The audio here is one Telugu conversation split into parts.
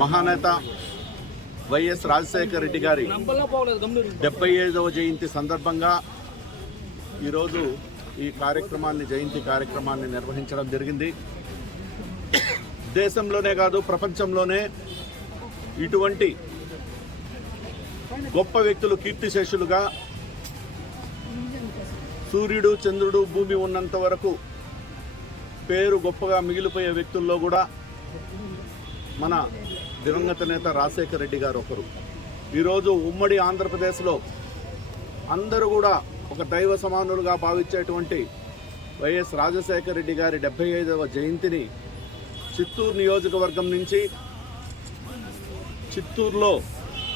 మహానేత వైఎస్ రాజశేఖర రెడ్డి గారి డెబ్బై ఐదవ జయంతి సందర్భంగా ఈరోజు ఈ కార్యక్రమాన్ని జయంతి కార్యక్రమాన్ని నిర్వహించడం జరిగింది. దేశంలోనే కాదు ప్రపంచంలోనే ఇటువంటి గొప్ప వ్యక్తులు కీర్తిశేషులుగా సూర్యుడు చంద్రుడు భూమి ఉన్నంత వరకు పేరు గొప్పగా మిగిలిపోయే వ్యక్తుల్లో కూడా మన దివంగత నేత రాజశేఖర రెడ్డి గారు ఒకరు. ఈరోజు ఉమ్మడి ఆంధ్రప్రదేశ్లో అందరూ కూడా ఒక దైవ సమానులుగా భావించేటువంటి వైఎస్ రాజశేఖర రెడ్డి గారి డెబ్బై ఐదవ జయంతిని చిత్తూరు నియోజకవర్గం నుంచి చిత్తూరులో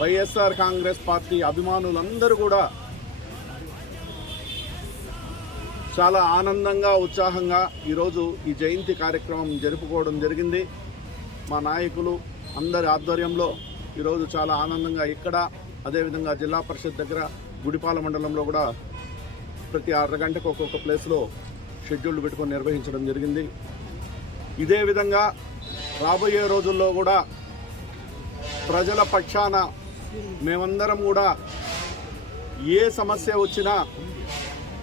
వైఎస్ఆర్ కాంగ్రెస్ పార్టీ అభిమానులందరూ కూడా చాలా ఆనందంగా ఉత్సాహంగా ఈరోజు ఈ జయంతి కార్యక్రమం జరుపుకోవడం జరిగింది. మా నాయకులు అందరి ఆధ్వర్యంలో ఈరోజు చాలా ఆనందంగా ఇక్కడ అదేవిధంగా జిల్లా పరిషత్ దగ్గర గుడిపాల మండలంలో కూడా ప్రతి అరగంటకు ఒక్కొక్క ప్లేస్లో షెడ్యూల్ పెట్టుకొని నిర్వహించడం జరిగింది. ఇదే విధంగా రాబోయే రోజుల్లో కూడా ప్రజల పక్షాన మేమందరం కూడా ఏ సమస్య వచ్చినా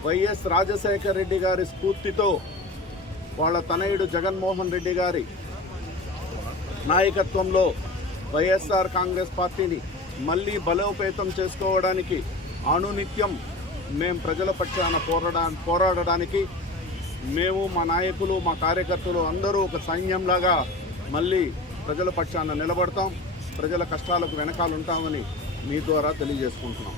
వైఎస్ రాజశేఖర రెడ్డి గారి స్ఫూర్తితో వాళ్ళ తనయుడు జగన్మోహన్ రెడ్డి గారి నాయకత్వంలో వైఎస్ఆర్ కాంగ్రెస్ పార్టీని మళ్ళీ బలోపేతం చేసుకోవడానికి అనునిత్యం మేము ప్రజల పక్షాన పోరాడా పోరాడడానికి మేము మా నాయకులు మా కార్యకర్తలు అందరూ ఒక సైన్యంలాగా మళ్ళీ ప్రజల పక్షాన నిలబడతాం. ప్రజల కష్టాలకు వెనకాలంటామని మీ ద్వారా తెలియజేసుకుంటున్నాం.